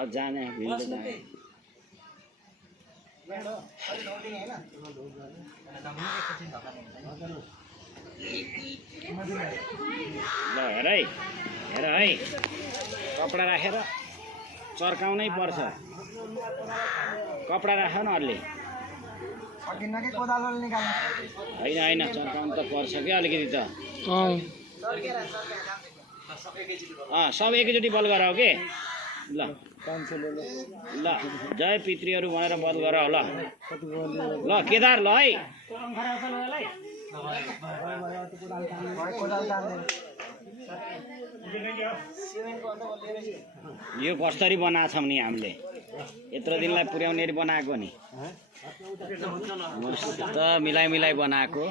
अब जाने ल हेर है कपडा राखेर चर्काउनै पर्छ कपडा राख न अलि होइन चर्काउनु त पर्छ क्या अलिकति त सब एकैचोटि बल गराऊ के ल ल जय पितृहरू भनेर बल गराऊ ल ल केदार ल है यो कसरी बनाएको छौँ नि हामीले यत्रो दिनलाई पुर्याउने बनाएको नि त मिलाइ बनाएको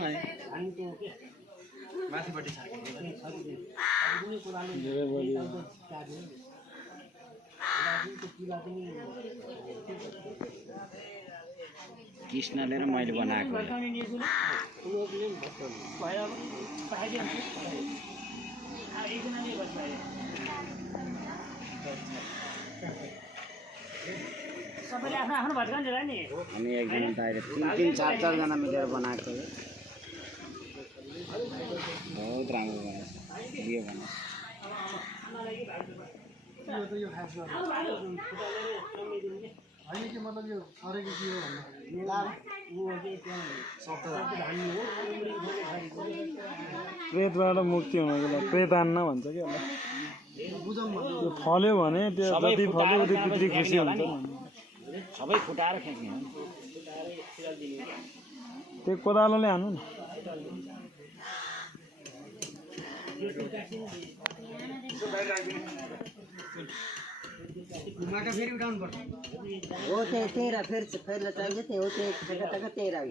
कृष्णले र मैले बनाएको सबैले आफ्नो आफ्नो भात खान्छ नि हामी एकजना बाहिर 3 4 जना मिलेर बनाएको बहुत राम्रो बनाएको यो बनाएको यो खास होइन कि मतलब यो सरेको के हो प्रेतबाट मुक्ति हुनको लागि प्रेतान्न भन्छ क्या यो फल्यो भने त्यो जति फल्यो उति पितृ खुसी हुन्छ सबै फुटाएर खेल्ने हो त्यो कोदालोले हान्नु न माटा फेरि उठाउनु पर्छ हो तेरा फिर चाहिए थे वो टका तेरा ही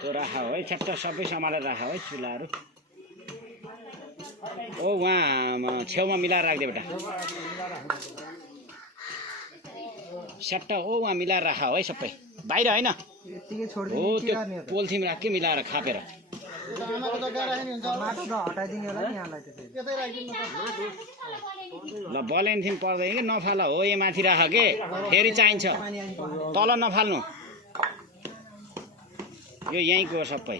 त्यो राख है छ्याट्ट सबै समालेर राख है चुलाहरू ओ वहाँ छेउमा मिलाएर राखिदियो बेटा स्याट्ट ओ वहाँ मिलाएर राख है सबै बाहिर होइन हो त्यो पोलिथिन राख के मिलाएर खापेर ल बलेन्थिन पर्दैन कि नफाल हो यो माथि राख के फेरि चाहिन्छ तल नफाल्नु यो यहीँको हो सबै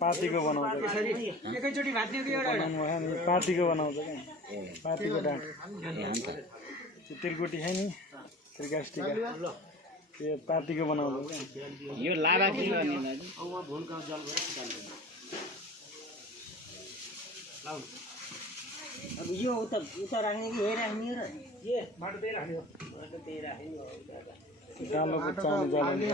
पार्टीको बनाउँछ एकैचोटि भात दियो कि एउटा पार्टीको बनाउँछ क्या पार्टीको डाँट त्यो त्रिकुटी है नि त्रिकाष्टिका त्यो पार्टीको बनाउँछ क्या यो लाभा के गर्ने अब यो उता राख्ने कि हे राख्ने र ये माटो त्यही राख्यो माटो त्यही राख्यो डालोको चाउने जलाउने